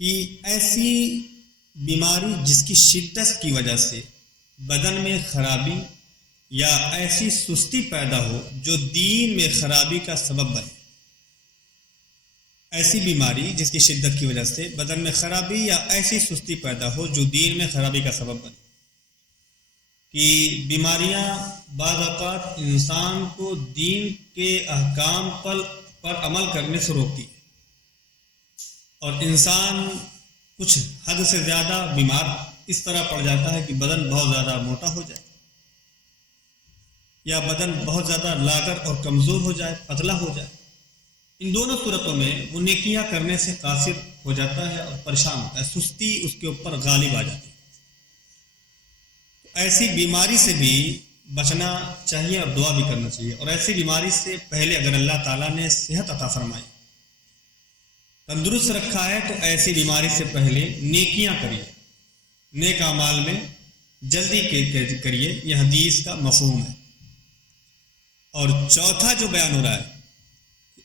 کہ ایسی بیماری جس کی شدت کی وجہ سے بدن میں خرابی یا ایسی سستی پیدا ہو جو دین میں خرابی کا سبب بنے. ایسی بیماری جس کی شدت کی وجہ سے بدن میں خرابی یا ایسی سستی پیدا ہو جو دین میں خرابی کا سبب بنے. کہ بیماریاں بعض اوقات انسان کو دین کے احکام پر عمل کرنے سے روکتی ہے اور انسان کچھ حد سے زیادہ بیمار اس طرح پڑ جاتا ہے کہ بدن بہت زیادہ موٹا ہو جائے یا بدن بہت زیادہ لاغر اور کمزور ہو جائے، پتلا ہو جائے. ان دونوں صورتوں میں وہ نیکیاں کرنے سے قاصر ہو جاتا ہے اور پریشان ہوتا ہے، سستی اس کے اوپر غالب آ جاتی ہے. ایسی بیماری سے بھی بچنا چاہیے اور دعا بھی کرنا چاہیے. اور ایسی بیماری سے پہلے اگر اللہ تعالیٰ نے صحت عطا فرمائی، تندرست رکھا ہے، تو ایسی بیماری سے پہلے نیکیاں کریے، نیک اعمال میں جلدی کریے. یہ حدیث کا مفہوم ہے. اور چوتھا جو بیان ہو رہا ہے،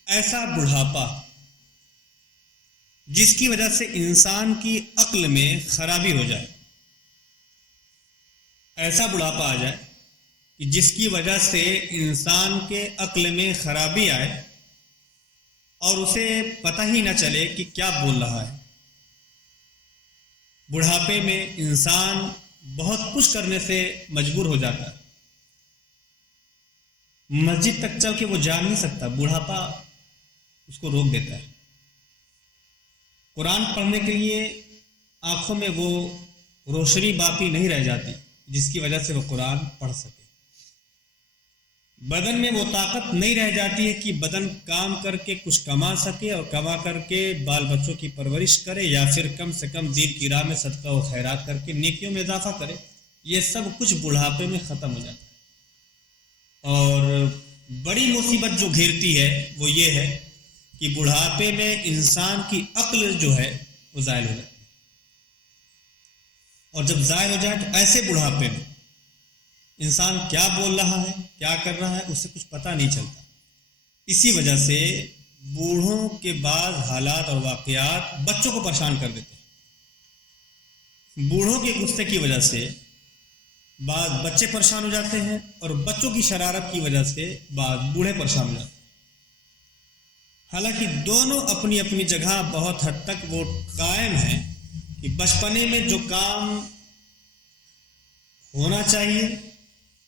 ایسا بڑھاپا جس کی وجہ سے انسان کی عقل میں خرابی ہو جائے، ایسا بڑھاپا آ جائے کہ جس کی وجہ سے انسان کے عقل میں خرابی آئے اور اسے پتہ ہی نہ چلے کہ کیا بول رہا ہے. بڑھاپے میں انسان بہت کچھ کرنے سے مجبور ہو جاتا ہے. مسجد تک چل کے وہ جا نہیں سکتا، بڑھاپا اس کو روک دیتا ہے. قرآن پڑھنے کے لیے آنکھوں میں وہ روشنی باقی نہیں رہ جاتی جس کی وجہ سے وہ قرآن پڑھ سکے. بدن میں وہ طاقت نہیں رہ جاتی ہے کہ بدن کام کر کے کچھ کما سکے اور کما کر کے بال بچوں کی پرورش کرے یا پھر کم سے کم دین کی راہ میں صدقہ و خیرات کر کے نیکیوں میں اضافہ کرے. یہ سب کچھ بڑھاپے میں ختم ہو جاتا ہے. اور بڑی مصیبت جو گھیرتی ہے وہ یہ ہے کہ بڑھاپے میں انسان کی عقل جو ہے وہ زائل ہو جاتی ہے. اور جب ضائع ہو جائے تو ایسے بڑھاپے میں انسان کیا بول رہا ہے، کیا کر رہا ہے، اس سے کچھ پتہ نہیں چلتا. اسی وجہ سے بوڑھوں کے بعض حالات اور واقعات بچوں کو پریشان کر دیتے ہیں. بوڑھوں کے غصے کی وجہ سے بعض بچے پریشان ہو جاتے ہیں اور بچوں کی شرارت کی وجہ سے بعض بوڑھے پریشان ہو جاتے ہیں. حالانکہ دونوں اپنی اپنی جگہ بہت حد تک وہ قائم ہیں کہ بچپنے میں جو کام ہونا چاہیے،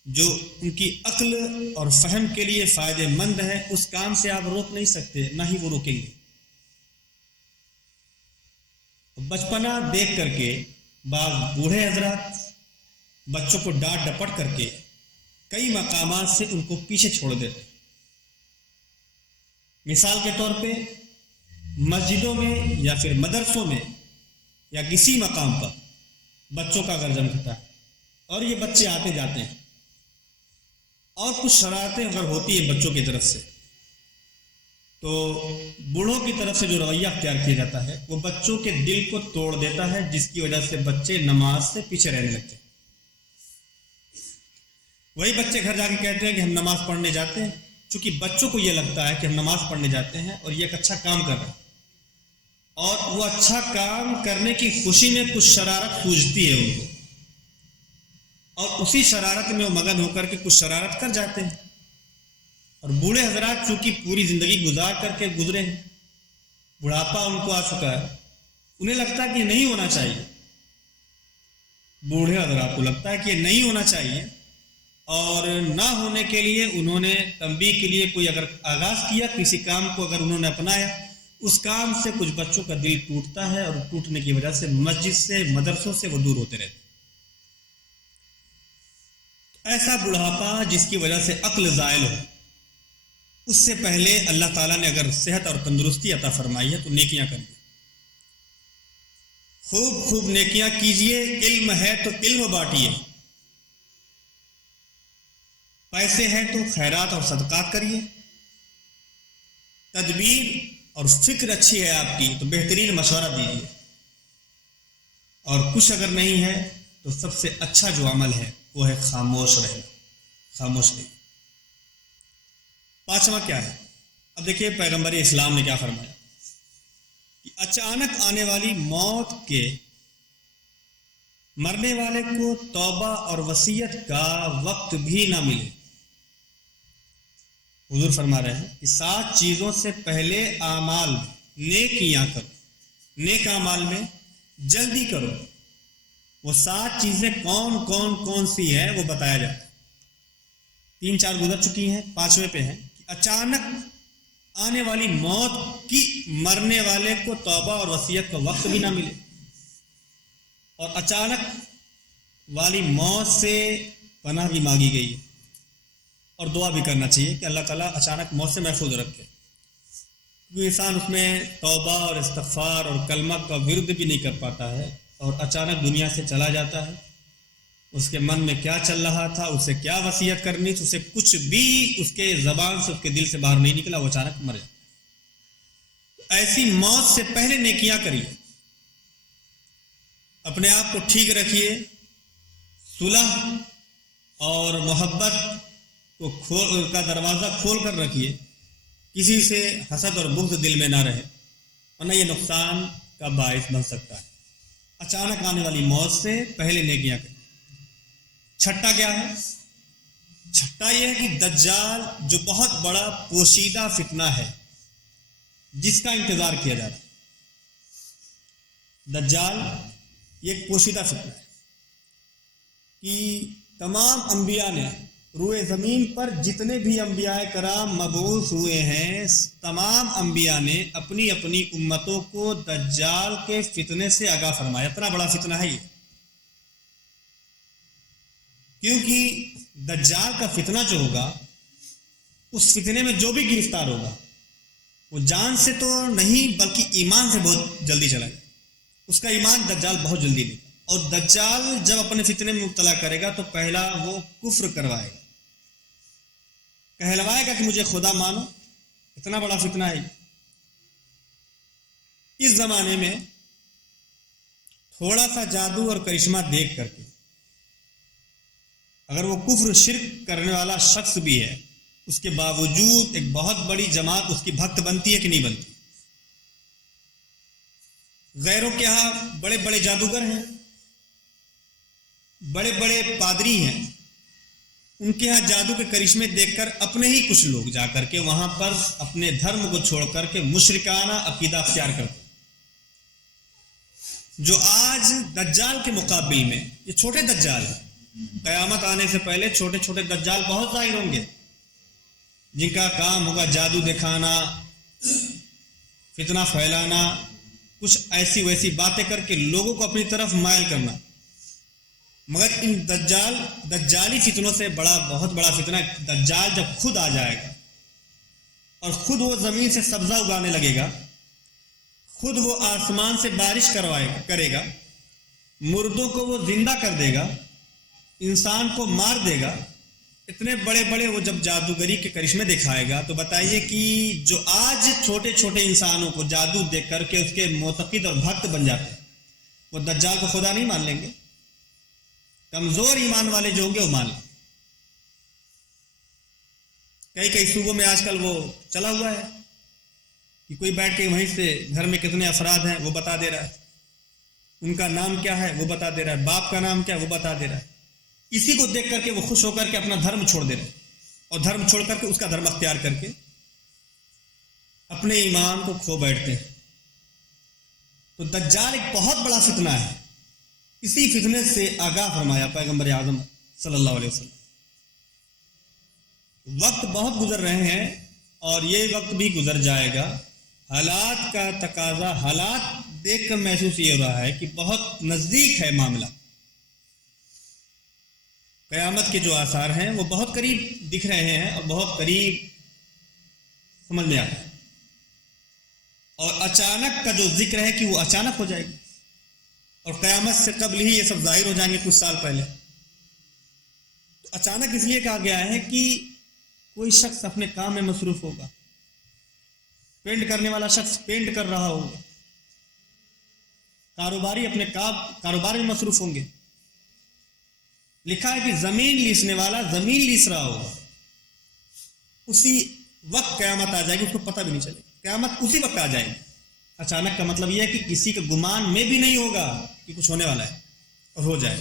جو ان کی عقل اور فہم کے لیے فائدہ مند ہے، اس کام سے آپ روک نہیں سکتے، نہ ہی وہ روکیں گے. بچپنا دیکھ کر کے بعض بوڑھے حضرات بچوں کو ڈانٹ ڈپٹ کر کے کئی مقامات سے ان کو پیچھے چھوڑ دیتے. مثال کے طور پہ مسجدوں میں یا پھر مدرسوں میں یا کسی مقام پر بچوں کا اگر جمتا ہے اور یہ بچے آتے جاتے ہیں اور کچھ شرارتیں اگر ہوتی ہیں بچوں کی طرف سے، تو بوڑھوں کی طرف سے جو رویہ اختیار کیا جاتا ہے وہ بچوں کے دل کو توڑ دیتا ہے، جس کی وجہ سے بچے نماز سے پیچھے رہنے لگتے ہیں. وہی بچے گھر جا کے کہتے ہیں کہ ہم نماز پڑھنے جاتے ہیں، چونکہ بچوں کو یہ لگتا ہے کہ ہم نماز پڑھنے جاتے ہیں اور یہ ایک اچھا کام کر رہے ہیں، اور وہ اچھا کام کرنے کی خوشی میں کچھ شرارت سوجتی ہے ان کو، اور اسی شرارت میں وہ مگن ہو کر کے کچھ شرارت کر جاتے ہیں. اور بوڑھے حضرات چونکہ پوری زندگی گزار کر کے گزرے ہیں، بڑھاپا ان کو آ چکا ہے، انہیں لگتا ہے کہ یہ نہیں ہونا چاہیے. بوڑھے حضرات کو لگتا ہے کہ یہ نہیں ہونا چاہیے، اور نہ ہونے کے لیے انہوں نے تنبیہ کے لیے کوئی اگر آغاز کیا، کسی کام کو اگر انہوں نے اپنایا، اس کام سے کچھ بچوں کا دل ٹوٹتا ہے اور ٹوٹنے کی وجہ سے مسجد سے، مدرسوں سے وہ دور ہوتے رہتے ہیں. ایسا بڑھاپا جس کی وجہ سے عقل زائل ہو، اس سے پہلے اللہ تعالیٰ نے اگر صحت اور تندرستی عطا فرمائی ہے تو نیکیاں کریے، خوب خوب نیکیاں کیجیے. علم ہے تو علم بانٹیے، پیسے ہیں تو خیرات اور صدقات کریے، تدبیر اور فکر اچھی ہے آپ کی تو بہترین مشورہ دیجیے، اور کچھ اگر نہیں ہے تو سب سے اچھا جو عمل ہے وہ ہے خاموش رہنا. خاموش رہیے. پانچواں کیا ہے؟ اب دیکھیے پیغمبر اسلام نے کیا فرمایا. کہ اچانک آنے والی موت کے مرنے والے کو توبہ اور وصیت کا وقت بھی نہ ملے۔ حضور فرما رہے ہیں کہ 7 چیزوں سے پہلے اعمال میں نیکیاں کرو، نیک اعمال میں جلدی کرو۔ وہ 7 چیزیں کون سی ہیں وہ بتایا جاتا ہے۔ 3-4 گزر چکی ہیں، 5ویں پہ ہیں کہ اچانک آنے والی موت کی مرنے والے کو توبہ اور وصیت کا وقت بھی نہ ملے، اور اچانک والی موت سے پناہ بھی مانگی گئی ہے، اور دعا بھی کرنا چاہیے کہ اللہ تعالیٰ اچانک موت سے محفوظ رکھے، کیونکہ انسان اس میں توبہ اور استغفار اور کلمہ کا ورد بھی نہیں کر پاتا ہے، اور اچانک دنیا سے چلا جاتا ہے۔ اس کے من میں کیا چل رہا تھا، اسے کیا وصیت کرنی تھی، اسے کچھ بھی اس کے زبان سے، اس کے دل سے باہر نہیں نکلا، وہ اچانک مر جاتا ہے۔ ایسی موت سے پہلے نیکیاں کریے، اپنے آپ کو ٹھیک رکھیے، صلح اور محبت کا دروازہ کھول کر رکھیے، کسی سے حسد اور بغض دل میں نہ رہے، ورنہ یہ نقصان کا باعث بن سکتا ہے۔ اچانک آنے والی موت سے پہلے نیکیاں کریں۔ چھٹا کیا ہے؟ چھٹا یہ ہے کہ دجال جو بہت بڑا پوشیدہ فتنہ ہے جس کا انتظار کیا جا رہا ہے، دجال یہ ایک پوشیدہ فتنہ ہے کہ تمام انبیاء نے، روئے زمین پر جتنے بھی انبیاء کرام مبعوث ہوئے ہیں، تمام انبیاء نے اپنی اپنی امتوں کو دجال کے فتنے سے آگاہ فرمایا۔ اتنا بڑا فتنہ ہے یہ، کیونکہ دجال کا فتنہ جو ہوگا، اس فتنے میں جو بھی گرفتار ہوگا وہ جان سے تو نہیں بلکہ ایمان سے بہت جلدی چلا گا، اس کا ایمان دجال بہت جلدی لے گا، اور دجال جب اپنے فتنے میں مبتلا کرے گا تو پہلا وہ کفر کروائے گا، کہلوائے گا کہ مجھے خدا مانو۔ اتنا بڑا فتنہ ہے۔ اس زمانے میں تھوڑا سا جادو اور کرشمہ دیکھ کر کے اگر وہ کفر شرک کرنے والا شخص بھی ہے، اس کے باوجود ایک بہت بڑی جماعت اس کی بھکت بنتی ہے کہ نہیں بنتی؟ غیروں کے ہاں بڑے بڑے جادوگر ہیں، بڑے بڑے پادری ہیں، ان کے ہاں جادو کے کرشمے دیکھ کر اپنے ہی کچھ لوگ جا کر کے وہاں پر اپنے دھرم کو چھوڑ کر کے مشرکانہ عقیدہ اختیار کرتے، جو آج دجال کے مقابل میں یہ چھوٹے دجال ہیں۔ قیامت آنے سے پہلے چھوٹے چھوٹے دجال بہت ظاہر ہوں گے، جن کا کام ہوگا جادو دکھانا، فتنہ پھیلانا، کچھ ایسی ویسی باتیں کر کے لوگوں کو اپنی طرف مائل کرنا۔ مگر ان دجالی فتنوں سے بہت بڑا فتنہ دجال جب خود آ جائے گا اور خود وہ زمین سے سبزہ اگانے لگے گا، خود وہ آسمان سے بارش کرے گا، مردوں کو وہ زندہ کر دے گا، انسان کو مار دے گا، اتنے بڑے بڑے وہ جب جادوگری کے کرشمے دکھائے گا، تو بتائیے کہ جو آج چھوٹے چھوٹے انسانوں کو جادو دیکھ کر کے اس کے معتقد اور بھکت بن جاتے ہیں، وہ دجال کو خدا نہیں مان لیں گے؟ کمزور ایمان والے جو ہوں گے وہ مان لیں۔ کئی صوبوں میں آج کل وہ چلا ہوا ہے کہ کوئی بیٹھ کے وہیں سے گھر میں کتنے افراد ہیں وہ بتا دے رہا ہے، ان کا نام کیا ہے وہ بتا دے رہا ہے، باپ کا نام کیا ہے وہ بتا دے رہا ہے۔ اسی کو دیکھ کر کے وہ خوش ہو کر کے اپنا دھرم چھوڑ دے رہے ہیں، اور دھرم چھوڑ کر کے اس کا دھرم اختیار کر کے اپنے ایمان کو کھو بیٹھتے ہیں۔ تو دجال ایک بہت بڑا فتنہ ہے، اسی فتنے سے آگاہ فرمایا پیغمبر اعظم صلی اللہ علیہ وسلم۔ وقت بہت گزر رہے ہیں اور یہ وقت بھی گزر جائے گا۔ حالات کا تقاضا، حالات دیکھ کر محسوس یہ ہو رہا ہے کہ بہت نزدیک ہے معاملہ۔ قیامت کے جو آثار ہیں وہ بہت قریب دکھ رہے ہیں اور بہت قریب سمجھ میں آ رہا ہے، اور اچانک کا جو ذکر ہے کہ وہ اچانک ہو جائے گی، اور قیامت سے قبل ہی یہ سب ظاہر ہو جائیں گے کچھ سال پہلے۔ تو اچانک اس لیے کہا گیا ہے کہ کوئی شخص اپنے کام میں مصروف ہوگا، پینٹ کرنے والا شخص پینٹ کر رہا ہوگا، کاروباری اپنے کاروبار میں مصروف ہوں گے۔ لکھا ہے کہ زمین لیسنے والا زمین لیس رہا ہوگا، اسی وقت قیامت آ جائے گی، اس کو پتہ بھی نہیں چلے گا، قیامت اسی وقت آ جائے گی۔ اچانک کا مطلب یہ ہے کہ کسی کے گمان میں بھی نہیں ہوگا کہ کچھ ہونے والا ہے اور ہو جائے.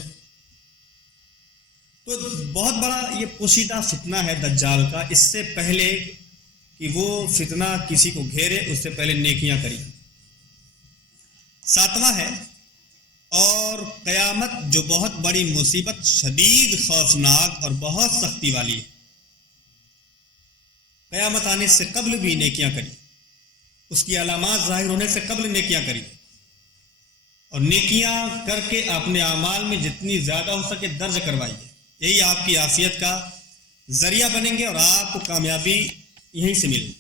تو بہت بڑا یہ پوشیدہ فتنہ ہے دجال کا. اس سے پہلے کہ وہ فتنہ کسی کو گھیرے اس سے پہلے نیکیاں کری. 7واں ہے اور قیامت جو بہت بڑی مصیبت شدید خوفناک اور بہت سختی والی ہے. قیامت آنے سے قبل بھی نیکیاں کری, اس کی علامات ظاہر ہونے سے قبل نیکیاں کری, اور نیکیاں کر کے اپنے اعمال میں جتنی زیادہ ہو سکے درج کروائیے. یہی آپ کی عافیت کا ذریعہ بنیں گے اور آپ کو کامیابی یہیں سے ملے.